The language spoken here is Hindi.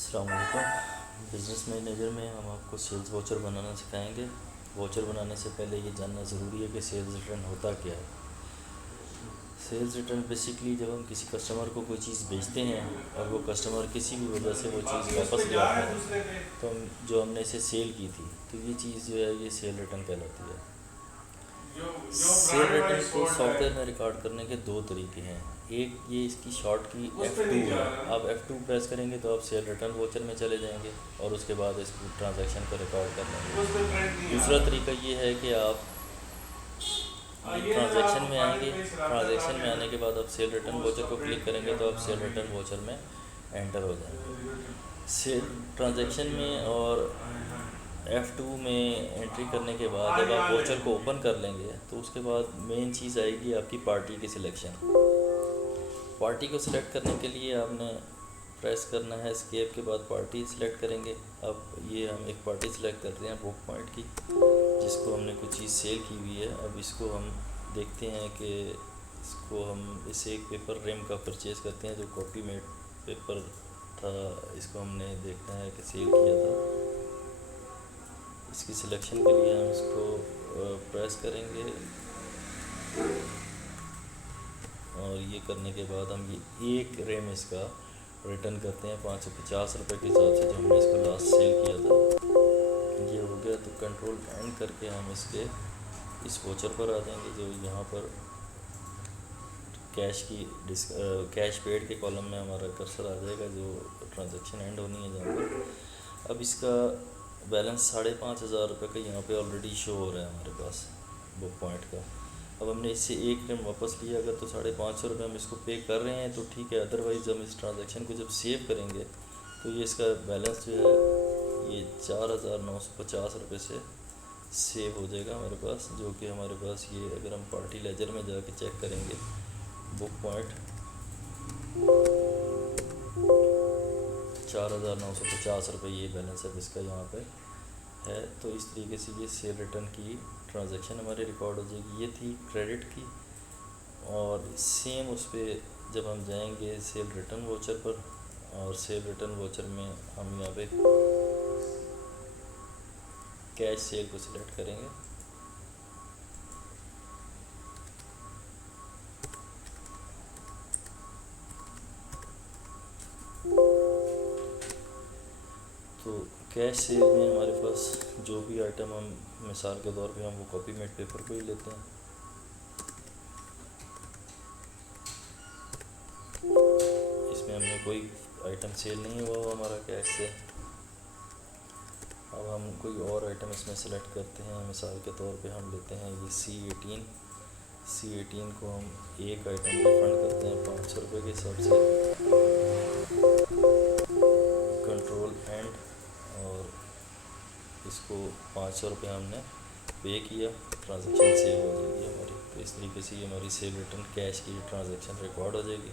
अस्सलाम वालेकुम। बिज़नेस मैनेजर में हम आपको सेल्स वाउचर बनाना सिखाएंगे। वाउचर बनाने से पहले ये जानना ज़रूरी है कि सेल्स रिटर्न होता क्या है। सेल्स रिटर्न बेसिकली जब हम किसी कस्टमर को कोई चीज़ बेचते हैं और वो कस्टमर किसी भी वजह से वो चीज़ वापस ले आता है, तो हम जो हमने इसे सेल की थी, तो ये चीज़ जो है ये सेल रिटर्न कहलाती है। सेल रिटर्न को सॉफ्टवेयर में रिकॉर्ड करने के दो तरीके हैं। एक ये इसकी शॉर्ट की F2 है। आप F2 प्रेस करेंगे तो आप सेल रिटर्न वाउचर में चले जाएंगे और उसके बाद इस ट्रांजैक्शन को रिकॉर्ड कर लेंगे। दूसरा तरीका ये है कि आप ट्रांजैक्शन में आएंगे, ट्रांजैक्शन में आने के बाद आप सेल रिटर्न वाउचर को क्लिक करेंगे तो आप सेल रिटर्न वाउचर में एंटर हो जाएंगे। सेल ट्रांजैक्शन में और F2 में एंट्री करने के बाद जब आप वाउचर को ओपन कर लेंगे तो उसके बाद मेन चीज़ आएगी आपकी पार्टी की सिलेक्शन। पार्टी को सिलेक्ट करने के लिए आपने प्रेस करना है एस्केप के बाद पार्टी सिलेक्ट करेंगे। अब ये हम एक पार्टी सिलेक्ट कर रहे हैं बुक पॉइंट की, जिसको हमने कुछ चीज़ सेल की हुई है। अब इसको हम देखते हैं कि इसको हम इसे एक पेपर रेम का परचेज़ करते हैं जो कॉपी मेड पेपर था। इसको हमने देखना है कि सेल किया था। इसकी सिलेक्शन के लिए हम इसको प्रेस करेंगे और ये करने के बाद हम ये एक रेम इसका रिटर्न करते हैं 550 रुपये के हिसाब से जो हमने इसको लास्ट सेल किया था। ये हो गया तो कंट्रोल एंड करके हम इसके इस वाउचर पर आ जाएंगे जो यहाँ पर कैश पेड के कॉलम में हमारा कर्सर आ जाएगा जो ट्रांजैक्शन एंड होनी है जहाँ पर। अब इसका बैलेंस 5,500 रुपये का यहाँ पे ऑलरेडी शो हो रहा है हमारे पास बुक पॉइंट का। अब हमने इससे एक रेम वापस लिया, अगर तो 550 रुपये हम इसको पे कर रहे हैं तो ठीक है, अदरवाइज़ हम इस ट्रांजैक्शन को जब सेव करेंगे तो ये इसका बैलेंस जो है ये 4,950 रुपये से सेव हो जाएगा हमारे पास, जो कि हमारे पास ये अगर हम पार्टी लेजर में जाके चेक करेंगे बुक पॉइंट 4,950 रुपये ये बैलेंस अब इसका यहाँ पे है। तो इस तरीके से ये सेल रिटर्न की ट्रांजैक्शन हमारी रिकॉर्ड हो जाएगी। ये थी क्रेडिट की। और सेम उस पर जब हम जाएंगे सेल रिटर्न वाउचर पर और सेल रिटर्न वाउचर में हम यहाँ पे कैश सेल को सिलेक्ट करेंगे। तो कैश सेल में हमारे पास जो भी आइटम हम मिसाल के तौर पे हम वो कॉपी मेड पेपर को ही लेते हैं। इसमें हमने कोई आइटम सेल नहीं हुआ वो हमारा कैश से। अब हम कोई और आइटम इसमें सेलेक्ट करते हैं। मिसाल के तौर पे हम लेते हैं ये C18 को हम एक आइटम रिफंड करते हैं 500 रुपये के हिसाब से। कंट्रोल एंड और इसको 500 रुपये हमने पे किया, ट्रांजैक्शन सेव हो जाएगी हमारी। तो इस तरीके से ये हमारी सेल रिटर्न कैश की ट्रांजैक्शन रिकॉर्ड हो जाएगी।